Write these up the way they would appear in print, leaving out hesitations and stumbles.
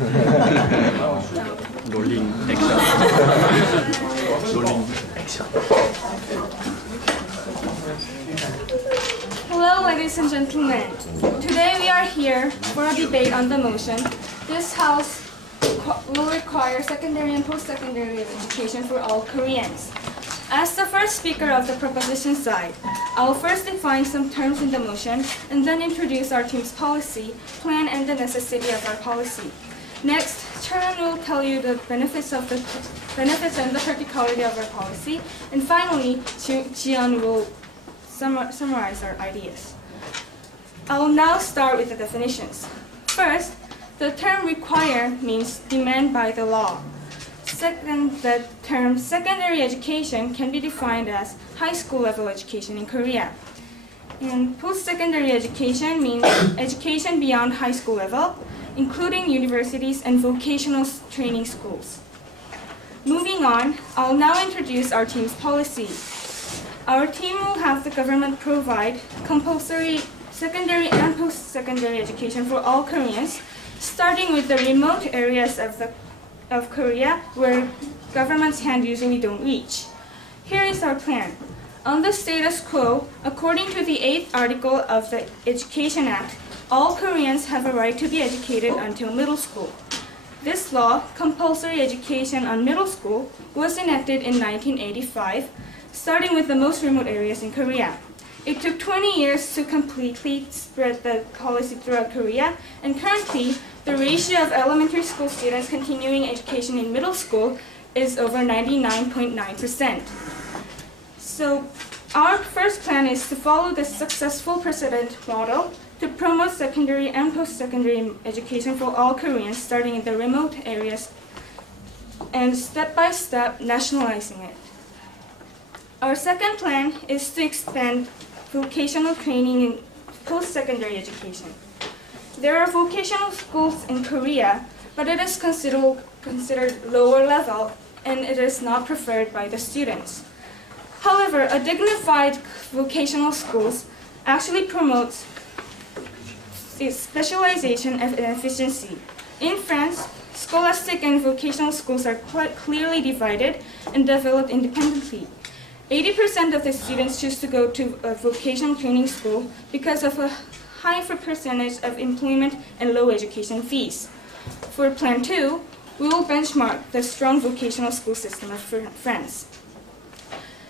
Rolling action. Rolling action. Hello, ladies and gentlemen. Today we are here for a debate on the motion, this House will require secondary and post-secondary education for all Koreans. As the first speaker of the proposition side, I will first define some terms in the motion and then introduce our team's policy, plan, and the necessity of our policy. Next, Charan will tell you the benefits and the practicality of our policy, and finally, Jian will summarize our ideas. I will now start with the definitions. First, the term require means demand by the law. Second, the term secondary education can be defined as high school level education in Korea. And post-secondary education means education beyond high school level, including universities and vocational training schools. Moving on, I'll now introduce our team's policy. Our team will have the government provide compulsory secondary and post-secondary education for all Koreans, starting with the remote areas of Korea where government's hand usually don't reach. Here is our plan. On the status quo, according to the 8th article of the Education Act, all Koreans have a right to be educated until middle school. This law, compulsory education on middle school, was enacted in 1985, starting with the most remote areas in Korea. It took 20 years to completely spread the policy throughout Korea, and currently, the ratio of elementary school students continuing education in middle school is over 99.9%. So, our first plan is to follow the successful precedent model to promote secondary and post-secondary education for all Koreans, starting in the remote areas and step-by-step nationalizing it. Our second plan is to expand vocational training in post-secondary education. There are vocational schools in Korea, but it is considered lower level and it is not preferred by the students. However, a dignified vocational schools actually promotes specialization and efficiency. In France, scholastic and vocational schools are quite clearly divided and developed independently. 80% of the students choose to go to a vocational training school because of a high percentage of employment and low education fees. For Plan 2, we will benchmark the strong vocational school system of France.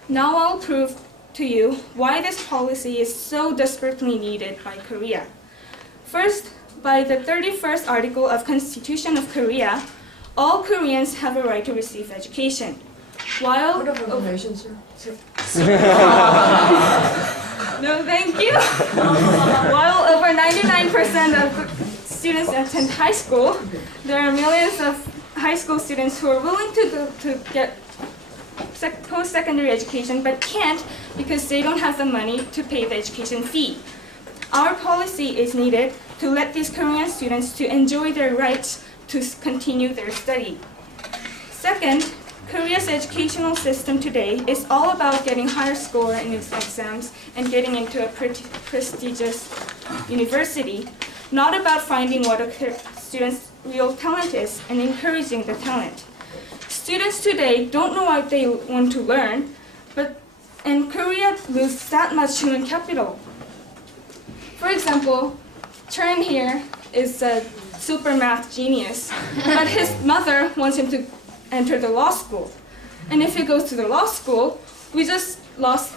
Now I'll prove to you why this policy is so desperately needed by Korea. First, by the 31st article of Constitution of Korea, all Koreans have a right to receive education. While Point of information, sir. No, thank you. While over 99% of students attend high school, there are millions of high school students who are willing to get post-secondary education but can't because they don't have the money to pay the education fee. Our policy is needed to let these Korean students to enjoy their rights to continue their study. Second, Korea's educational system today is all about getting higher score in its exams and getting into a prestigious university, not about finding what a student's real talent is and encouraging the talent. Students today don't know what they want to learn, and Korea loses that much human capital. For example, Chern here is a super math genius, but his mother wants him to enter the law school. And if he goes to the law school, we just lost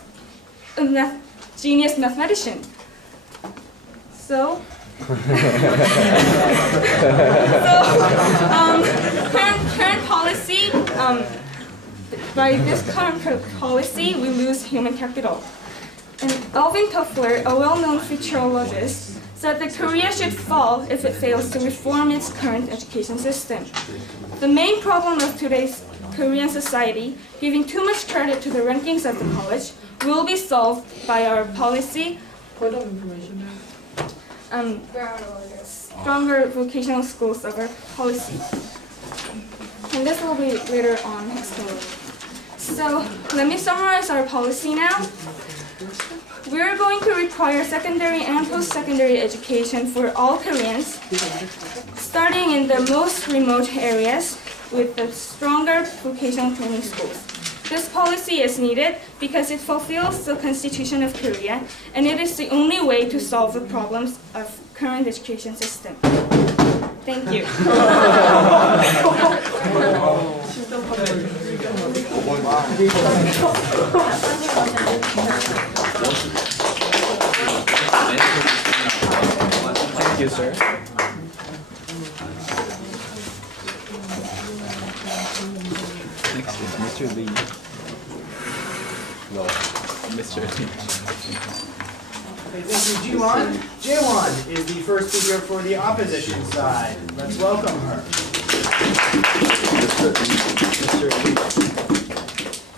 a genius mathematician. So, current policy, by this current policy, we lose human capital. And Alvin Toffler, a well-known futurologist, said that Korea should fall if it fails to reform its current education system. The main problem of today's Korean society, giving too much credit to the rankings of the college, will be solved by our policy. Point of information. Stronger vocational schools of our policy. And this will be later on explained. So let me summarize our policy now. we're going to require secondary and post-secondary education for all Koreans, starting in the most remote areas with the stronger vocational training schools. This policy is needed because it fulfills the Constitution of Korea, and it is the only way to solve the problems of current education system. Thank you. Thank you, sir. Next is Mr. Lee. No, Mr. Lee. Okay, thank you, Daewon. Daewon is the first speaker for the opposition side. Let's welcome her.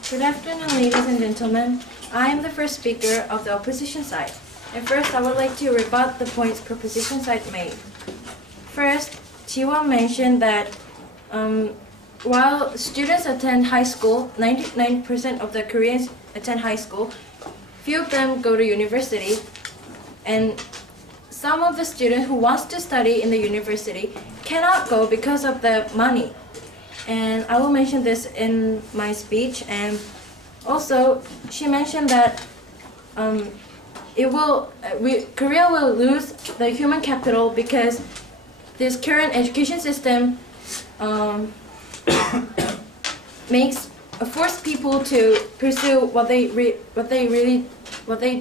Good afternoon, ladies and gentlemen. I am the first speaker of the opposition side. And first, I would like to rebut the points proposition side made. First, Daewon mentioned that while students attend high school, 99% of the Koreans attend high school, few of them go to university, and some of the students who wants to study in the university cannot go because of the money. And I will mention this in my speech. And also, she mentioned that Korea will lose the human capital because this current education system force people to pursue what they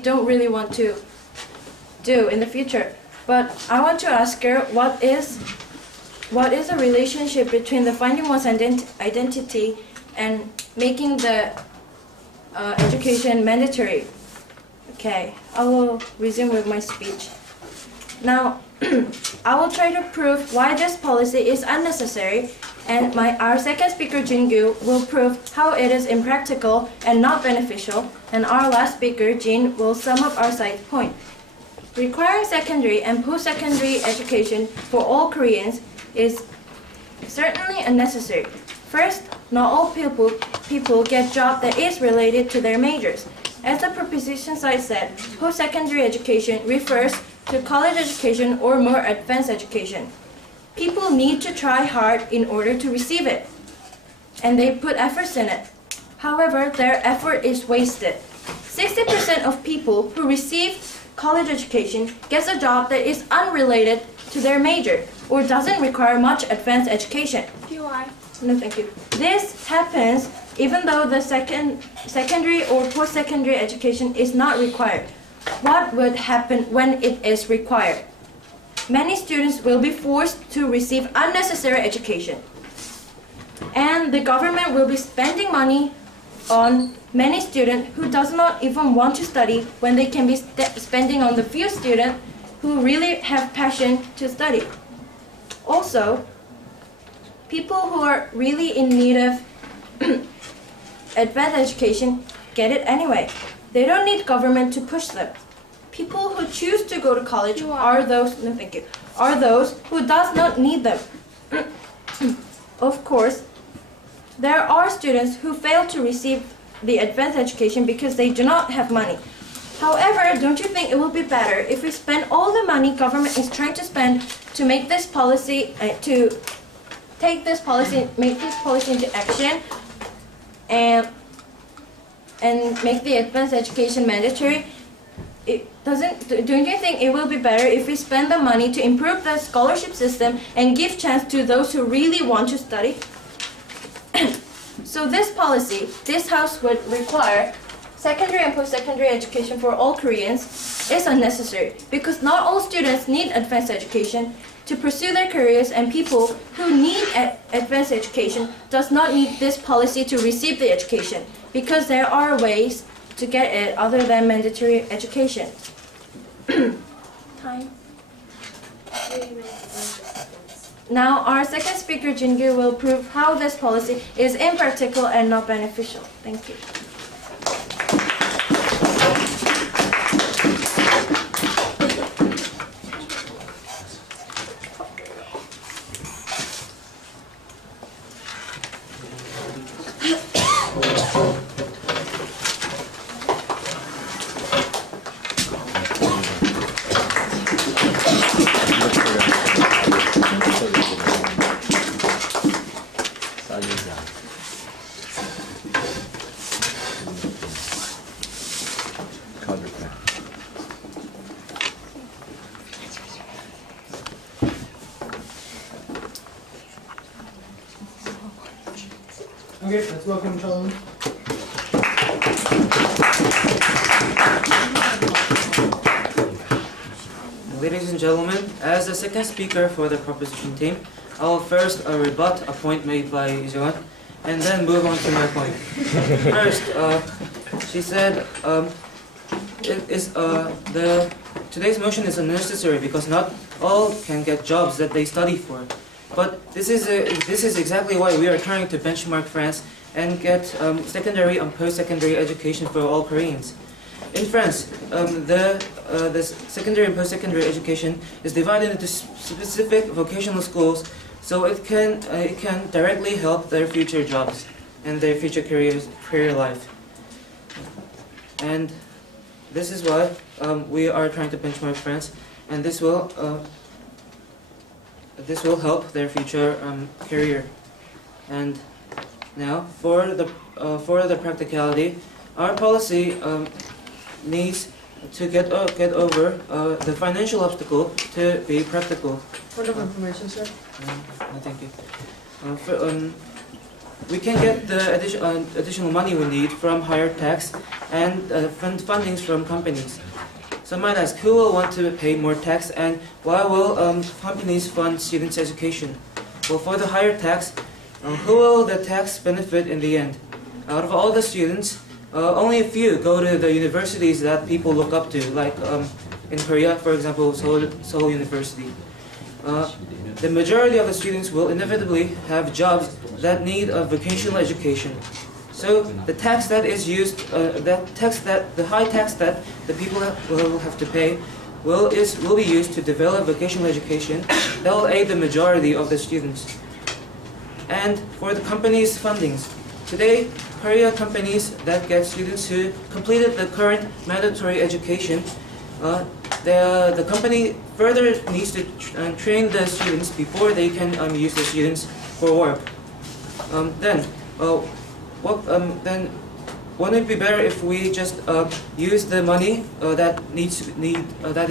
don't really want to do in the future. But I want to ask her, what is the relationship between the finding one's identity and making the education mandatory? Okay, I will resume with my speech. Now, I will try to prove why this policy is unnecessary, and our second speaker, Jin-gyu, will prove how it is impractical and not beneficial, and our last speaker, Jin, will sum up our side point. Requiring secondary and post-secondary education for all Koreans is certainly unnecessary. First, not all people get job that is related to their majors. As the proposition side said, post-secondary education refers to college education or more advanced education. People need to try hard in order to receive it, and they put efforts in it. However, their effort is wasted. 60% of people who receive college education gets a job that is unrelated to their major or doesn't require much advanced education. No, thank you. This happens even though the secondary or post-secondary education is not required. What would happen when it is required? Many students will be forced to receive unnecessary education. And the government will be spending money on many students who does not even want to study when they can be spending on the few students who really have passion to study. Also, people who are really in need of advanced education get it anyway. They don't need government to push them. People who choose to go to college are those who does not need them. Of course, there are students who fail to receive the advanced education because they do not have money. However, don't you think it will be better if we spend all the money government is trying to spend to make this policy, make this policy into action, and make the advanced education mandatory? Don't you think it will be better if we spend the money to improve the scholarship system and give chance to those who really want to study? So this policy, this House would require secondary and post-secondary education for all Koreans is unnecessary because not all students need advanced education to pursue their careers, and people who need advanced education does not need this policy to receive the education because there are ways to get it other than mandatory education. Time. Now, our second speaker, Jin-gyu, will prove how this policy is impractical and not beneficial. Thank you. Okay, let's welcome Sheldon. Ladies and gentlemen, as the second speaker for the proposition team, I will first rebut a point made by Daewon, and then move on to my point. First, she said today's motion is unnecessary because not all can get jobs that they study for. But this is exactly why we are trying to benchmark France and get secondary and post-secondary education for all Koreans. In France, the secondary and post-secondary education is divided into specific vocational schools, so it can directly help their future jobs and their future career life. And this is why we are trying to benchmark France, and this will help their future career. And now, for the practicality, our policy needs to get over the financial obstacle to be practical. Point of information, sir. Thank you. We can get the additional money we need from higher tax and fundings from companies. Some might ask, who will want to pay more tax, and why will companies fund students' education? Well, for the higher tax, who will the tax benefit in the end? Out of all the students, only a few go to the universities that people look up to, like in Korea, for example, Seoul University. The majority of the students will inevitably have jobs that need a vocational education. So the tax that is used, the high tax that the people will have to pay, will be used to develop vocational education that will aid the majority of the students. And for the companies' fundings, today, Korea companies that get students who completed the current mandatory education, the company further needs to train the students before they can use the students for work. Then wouldn't it be better if we just use the money that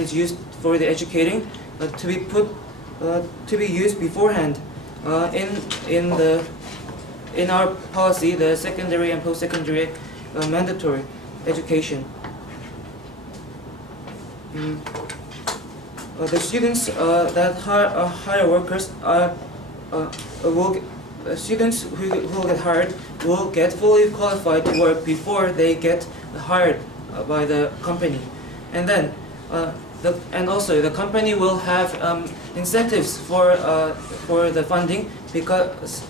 is used for the educating to be used beforehand in our policy, the secondary and post-secondary mandatory education. The students that hire workers students who will get hired will get fully qualified to work before they get hired by the company, and then also the company will have incentives for the funding, because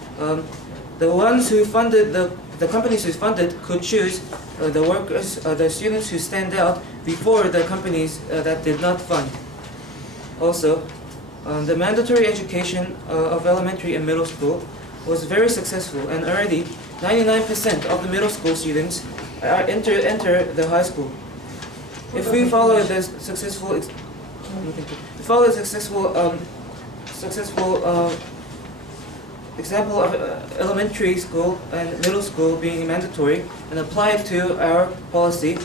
the companies who funded could choose the students who stand out before the companies that did not fund. Also, the mandatory education of elementary and middle school was very successful, and already 99% of the middle school students enter the high school. If we follow this successful example of elementary school and middle school being mandatory and apply it to our policy,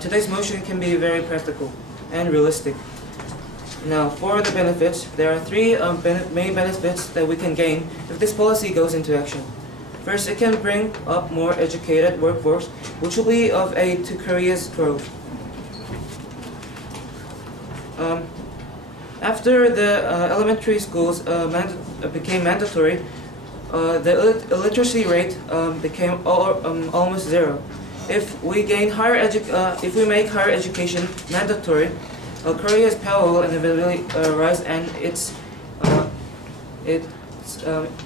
today's motion can be very practical and realistic. Now, for the benefits, there are three main benefits that we can gain if this policy goes into action. First, it can bring up more educated workforce, which will be of aid to Korea's growth. After the elementary schools became mandatory, the illiteracy rate became almost zero. If we make higher education mandatory, Korea's power will inevitably rise, and its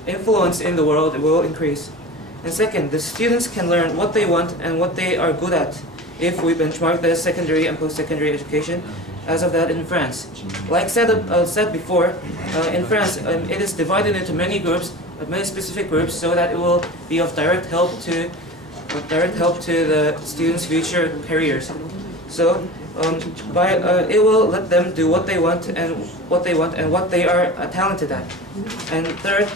influence in the world will increase. And second, the students can learn what they want and what they are good at if we benchmark the secondary and post-secondary education as of that in France. Like said before, in France it is divided into many groups, many specific groups, so that it will be of direct help to the students' future careers. So it will let them do what they want and what they are talented at. And third,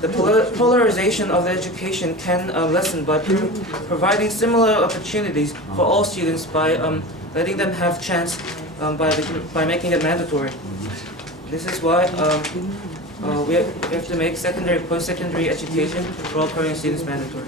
the polarization of the education can lessen by providing similar opportunities for all students by letting them have chance by making it mandatory. This is why we have to make secondary, post-secondary education for all Korean students mandatory.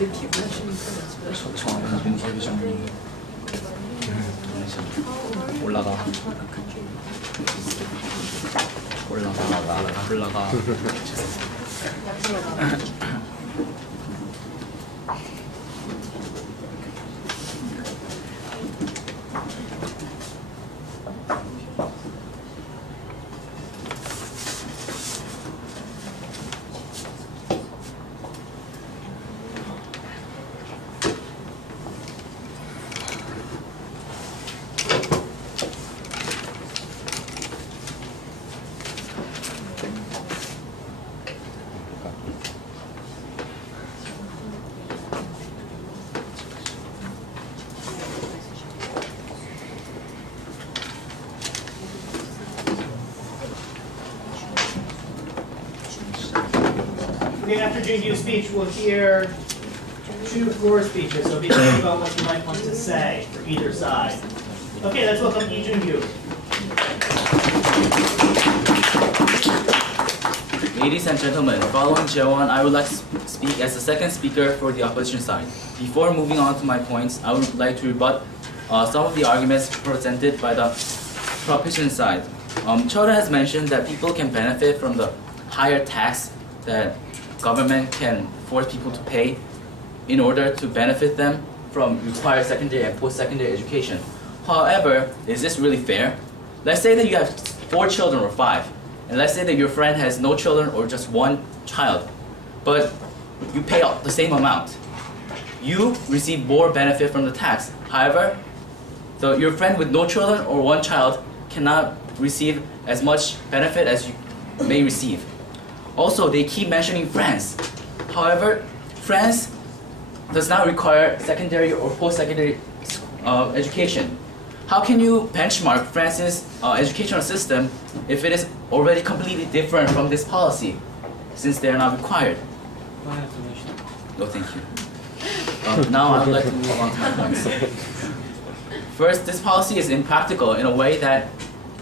They keep mentioning France. 정확한 비전 올라가 올라가 Okay, after Jungyu's speech, we'll hear 2 floor speeches, so be thinking about what you might want to say for either side. Okay, let's welcome Lee Jungyu. Ladies and gentlemen, following Daewon, I would like to speak as the second speaker for the opposition side. Before moving on to my points, I would like to rebut some of the arguments presented by the proposition side. Choda has mentioned that people can benefit from the higher tax that government can force people to pay in order to benefit them from required secondary and post-secondary education. However, is this really fair? Let's say that you have 4 children or 5, and let's say that your friend has no children or just 1 child, but you pay the same amount. You receive more benefit from the tax. However, your friend with no children or 1 child cannot receive as much benefit as you may receive. Also, they keep mentioning France. However, France does not require secondary or post-secondary education. How can you benchmark France's educational system if it is already completely different from this policy, since they are not required? No, thank you. Now I would like to move on to my points. First, this policy is impractical in a way that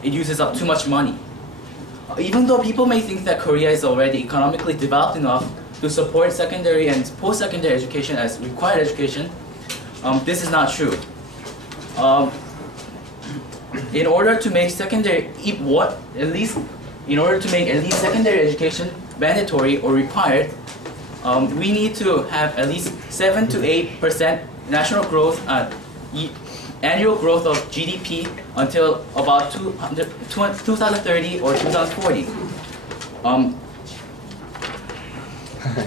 it uses up too much money. Even though people may think that Korea is already economically developed enough to support secondary and post-secondary education as required education, this is not true. In order to make secondary, in order to make at least secondary education mandatory or required, we need to have at least 7 to 8% national growth, annual growth of GDP until about 2030 or 2040.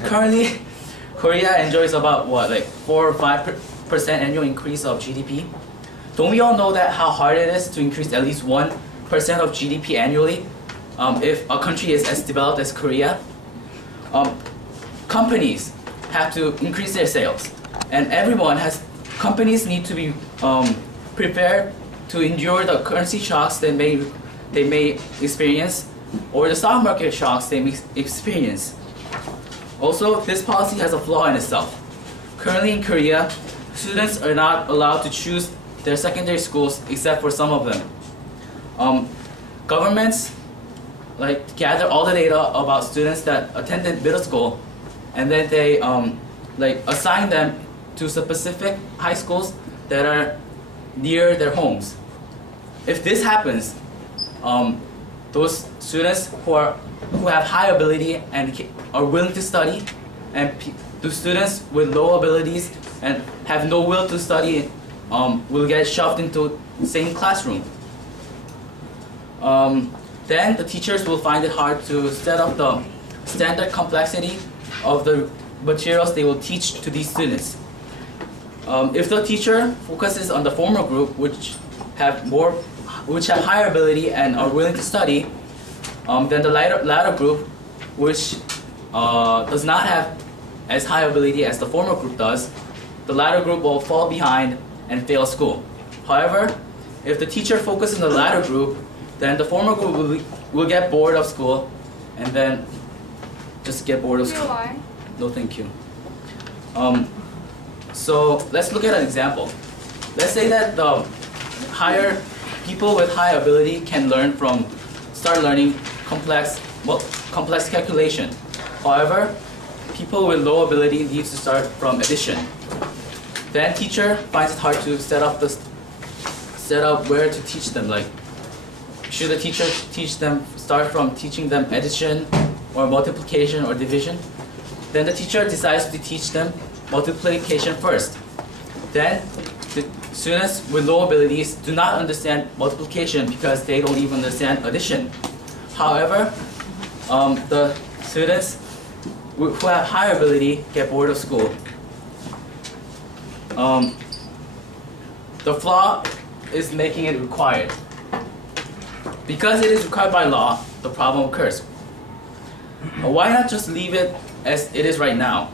Currently, Korea enjoys about 4 or 5% annual increase of GDP. Don't we all know that how hard it is to increase at least 1% of GDP annually if a country is as developed as Korea? Companies have to increase their sales, and companies need to be prepared to endure the currency shocks they may experience, or the stock market shocks they may experience. Also, this policy has a flaw in itself. Currently in Korea, students are not allowed to choose their secondary schools except for some of them. Governments gather all the data about students that attended middle school, and then they assign them to specific high schools that are near their homes. If this happens, those students who have high ability and are willing to study, and the students with low abilities and have no will to study will get shoved into the same classroom. Then the teachers will find it hard to set up the standard complexity of the materials they will teach to these students. If the teacher focuses on the former group, which have higher ability and are willing to study, then the latter group, which does not have as high ability as the former group does, the latter group will fall behind and fail school. However, if the teacher focuses on the latter group, then the former group will get bored of school and then just get bored of school. Why? No, thank you. So let's look at an example. Let's say that the people with high ability can start learning complex calculation. However, people with low ability need to start from addition. Then teacher finds it hard to set up where to teach them. Like, should the teacher start from teaching them addition or multiplication or division? Then the teacher decides to teach them multiplication first. Then the students with low abilities do not understand multiplication because they don't even understand addition. However, the students who have higher ability get bored of school. The flaw is making it required. Because it is required by law, the problem occurs. Why not just leave it as it is right now?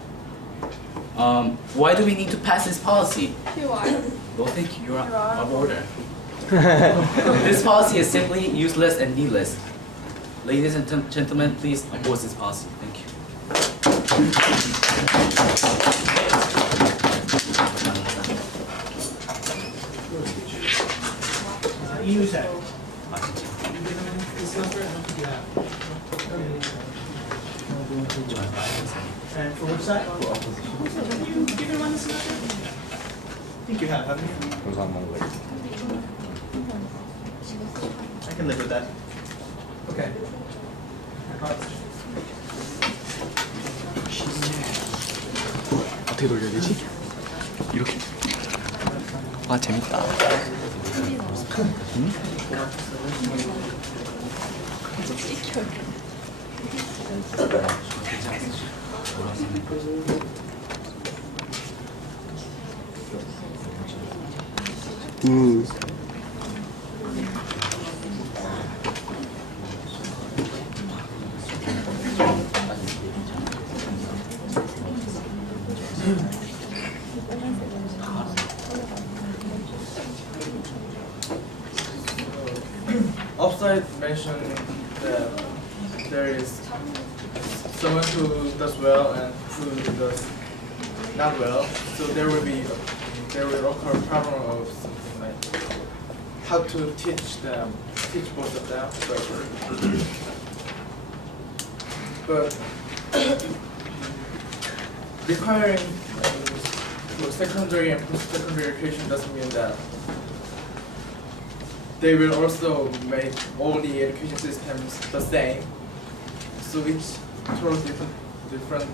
Why do we need to pass this policy? Why? Well, thank you. You're out of order. This policy is simply useless and needless. Ladies and gentlemen, please oppose this policy. Thank you. You said. And for which side? Have you given one this semester? I think you have, haven't you? I can live with that. Okay. 어떻게 돌려야 되지? 이렇게. 아, 재밌다. 응? Upside mentioned that there is someone who does well and who does not well, so there will occur a problem of something like how to teach both of them. But requiring secondary and post-secondary education doesn't mean that they will also make all the education systems the same. So it's totally different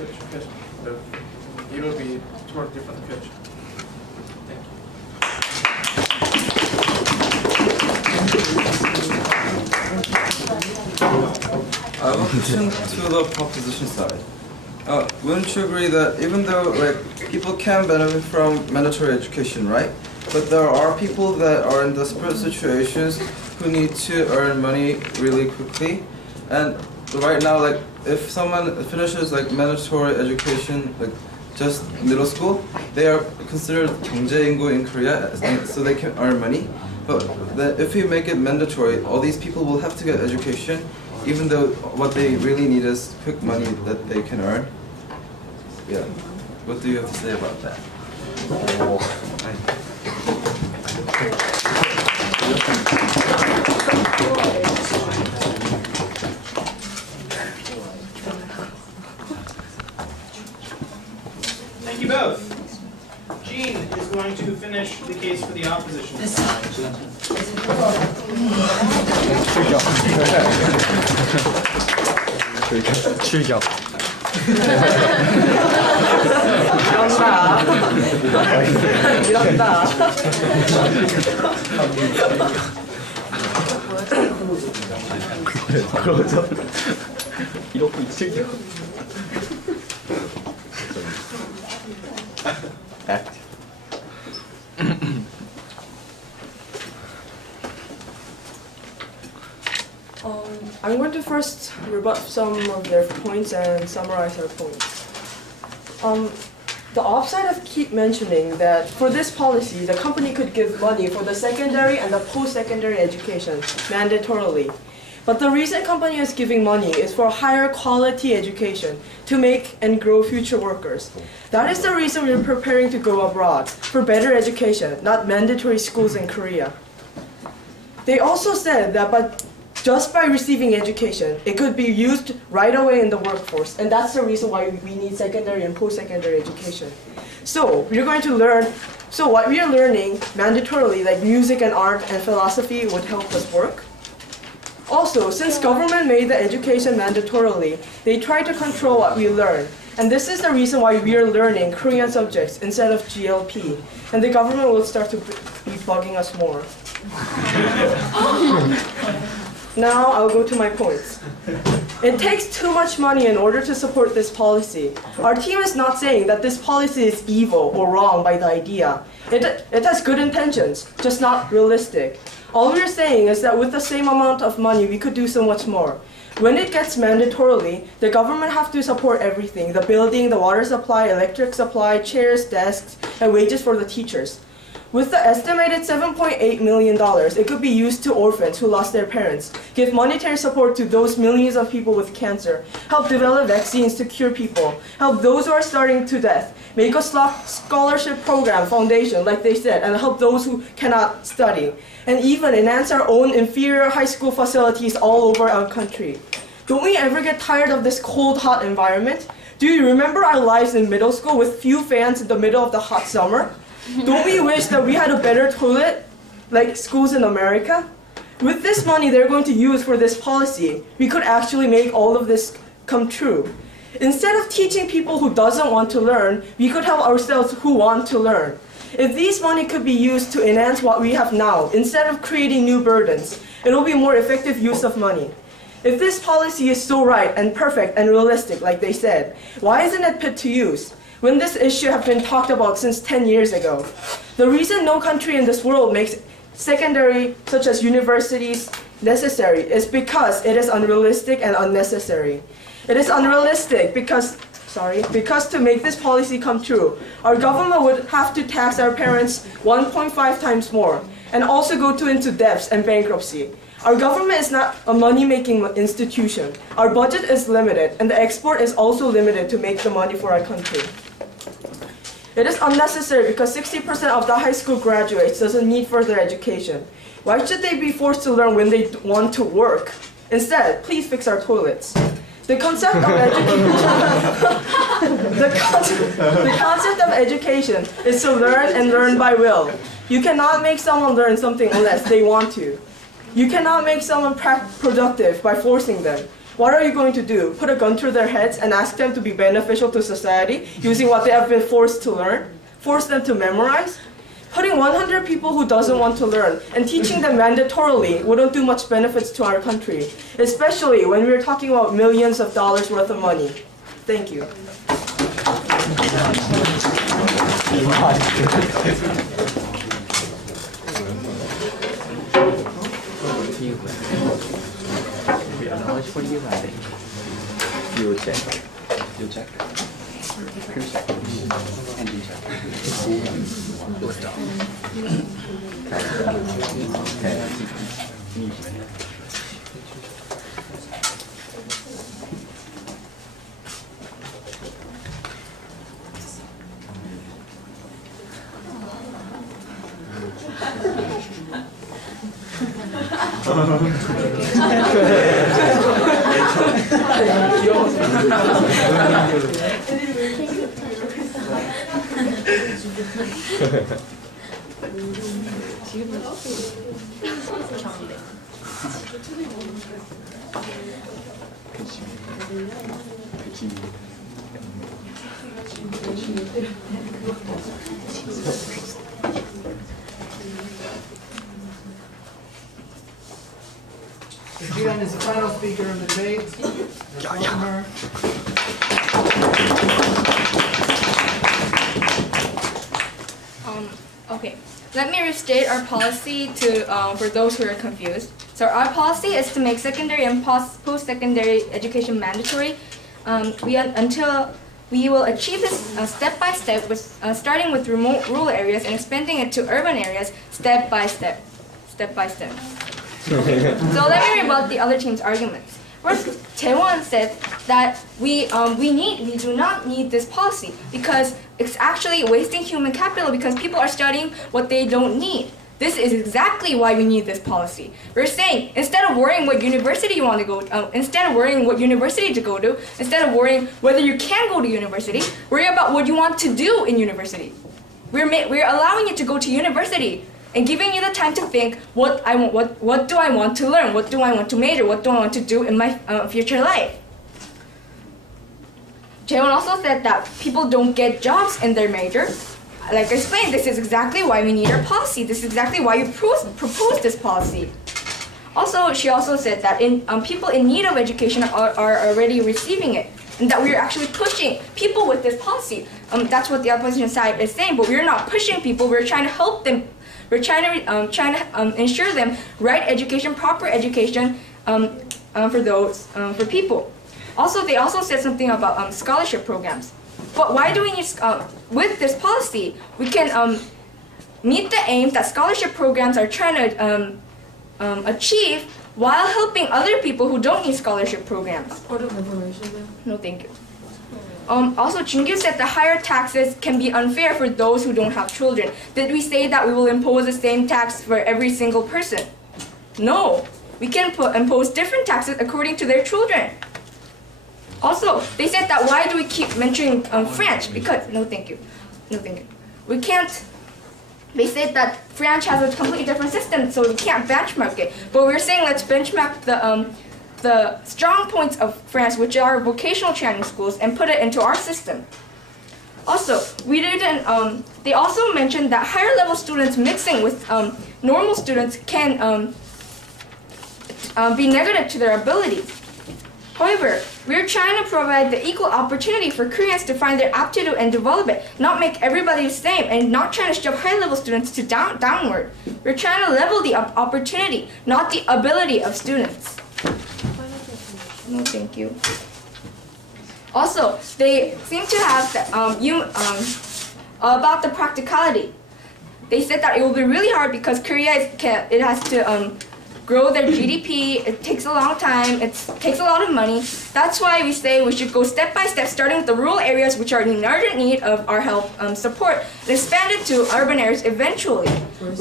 education. It will be totally different education. Thank you. I have a question to the proposition side. Wouldn't you agree that even though people can benefit from mandatory education, right? But there are people that are in desperate situations who need to earn money really quickly, and right now, if someone finishes mandatory education, just middle school, they are considered 경제인구 in Korea, so they can earn money. But if you make it mandatory, all these people will have to get education, even though what they really need is quick money that they can earn. Yeah. What do you have to say about that? Thank you both. Jean is going to finish the case for the opposition side. 출격. 이런다. 그러죠. 이렇게 출격. I'm going to first rebut some of their points and summarize their points. The upside of keep mentioning that for this policy, the company could give money for the secondary and the post-secondary education mandatorily. But the reason company is giving money is for higher quality education to make and grow future workers. That is the reason we're preparing to go abroad for better education, not mandatory schools in Korea. They also said that just by receiving education, it could be used right away in the workforce, and that's the reason why we need secondary and post-secondary education. So we're going to learn, so what we are learning mandatorily, like music and art and philosophy, would help us work. Also, since government made the education mandatorily, they try to control what we learn. And this is the reason why we are learning Korean subjects instead of GLP. And the government will start to be bugging us more. Now I'll go to my points. It takes too much money in order to support this policy. Our team is not saying that this policy is evil or wrong by the idea. It has good intentions, just not realistic. All we're saying is that with the same amount of money, we could do so much more. When it gets mandatorily, the government have to support everything: the building, the water supply, electric supply, chairs, desks, and wages for the teachers. With the estimated $7.8 million, it could be used to orphans who lost their parents, give monetary support to those millions of people with cancer, help develop vaccines to cure people, help those who are starving to death, make a scholarship program foundation, like they said, and help those who cannot study, and even enhance our own inferior high school facilities all over our country. Don't we ever get tired of this cold, hot environment? Do you remember our lives in middle school with few fans in the middle of the hot summer? Don't we wish that we had a better toilet, like schools in America? With this money they're going to use for this policy, we could actually make all of this come true. Instead of teaching people who doesn't want to learn, we could help ourselves who want to learn. If these money could be used to enhance what we have now, instead of creating new burdens, it will be more effective use of money. If this policy is so right and perfect and realistic, like they said, why isn't it put to use? When this issue has been talked about since 10 years ago. The reason no country in this world makes secondary, such as universities, necessary is because it is unrealistic and unnecessary. It is unrealistic because to make this policy come true, our government would have to tax our parents 1.5 times more and also go into debts and bankruptcy. Our government is not a money-making institution. Our budget is limited, and the export is also limited to make the money for our country. It is unnecessary because 60% of the high school graduates doesn't need further education. Why should they be forced to learn when they want to work? Instead, please fix our toilets. The concept of education is to learn and learn by will. You cannot make someone learn something unless they want to. You cannot make someone productive by forcing them. What are you going to do? Put a gun through their heads and ask them to be beneficial to society using what they have been forced to learn? Force them to memorize? Putting 100 people who doesn't want to learn and teaching them mandatorily wouldn't do much benefits to our country, especially when we're talking about millions of dollars worth of money. Thank you. You check. You check. You check. And you check. Daewon is the final speaker in the debate. Let's welcome her. Okay, let me restate our policy for those who are confused. So our policy is to make secondary and post-secondary education mandatory until We will achieve this step by step, starting with remote rural areas and expanding it to urban areas step by step. Step by step. Okay. So let me rebut the other team's arguments. First, Daewon said that we do not need this policy because it's actually wasting human capital because people are studying what they don't need. This is exactly why we need this policy. We're saying instead of worrying what university you want to go, instead of worrying what university to go to, instead of worrying whether you can go to university, worry about what you want to do in university. We're allowing you to go to university and giving you the time to think what do I want to learn, what do I want to major, what do I want to do in my future life. Daewon also said that people don't get jobs in their major. Like I explained, this is exactly why we need our policy. This is exactly why you proposed this policy. Also, she also said that people in need of education are already receiving it, and that we're actually pushing people with this policy. That's what the opposition side is saying, but we're not pushing people. We're trying to help them. We're trying to ensure them right education, proper education for people. Also, they also said something about scholarship programs. But why do we need, with this policy, we can meet the aim that scholarship programs are trying to achieve while helping other people who don't need scholarship programs. No, thank you. Also, Junggyu said that higher taxes can be unfair for those who don't have children. Did we say that we will impose the same tax for every single person? No, we can impose different taxes according to their children. Also, they said that why do we keep mentioning French? Because, no thank you. No thank you. We can't, they said that French has a completely different system, so we can't benchmark it. But we're saying let's benchmark the strong points of France, which are vocational training schools, and put it into our system. Also, we didn't, they also mentioned that higher level students mixing with normal students can be negative to their abilities. However, we're trying to provide the equal opportunity for Koreans to find their aptitude and develop it, not make everybody the same, and not trying to shove high-level students to downward. We're trying to level the opportunity, not the ability of students. No, thank you. Also, they seem to have about the practicality. They said that it will be really hard because Korea it has to grow their GDP. It takes a long time. It takes a lot of money. That's why we say we should go step by step, starting with the rural areas which are in urgent need of our help, support, and expand it to urban areas eventually. We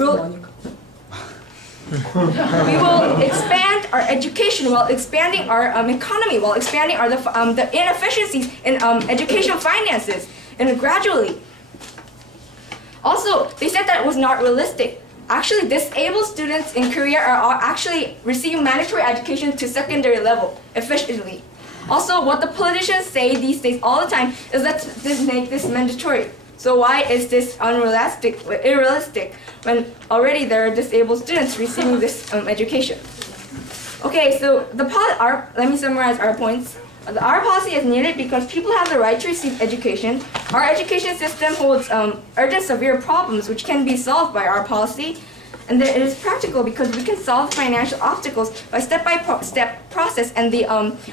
will expand our education while expanding our economy, while expanding the inefficiencies in education finances, and gradually. Also, they said that it was not realistic. Actually, disabled students in Korea are actually receiving mandatory education to secondary level efficiently. Also, what the politicians say these days all the time is let's make this mandatory. So why is this irrealistic when already there are disabled students receiving this education? Okay, so let me summarize our points. Our policy is needed because people have the right to receive education. Our education system holds urgent severe problems which can be solved by our policy. And then it is practical because we can solve financial obstacles by step-by-step process and the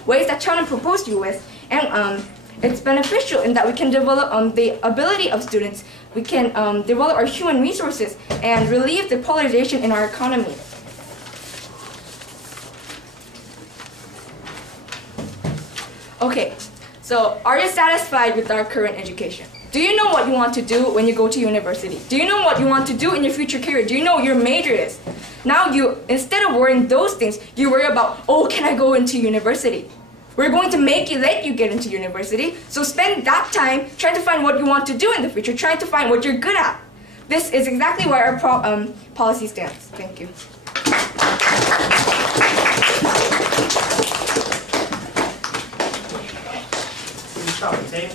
ways that China proposed you with. And it's beneficial in that we can develop the ability of students. We can develop our human resources and relieve the polarization in our economy. Okay, so are you satisfied with our current education? Do you know what you want to do when you go to university? Do you know what you want to do in your future career? Do you know what your major is? Now instead of worrying those things, you worry about, oh, can I go into university? We're going to let you get into university, so spend that time trying to find what you want to do in the future, trying to find what you're good at. This is exactly why our policy stands. Thank you. Stop the tape.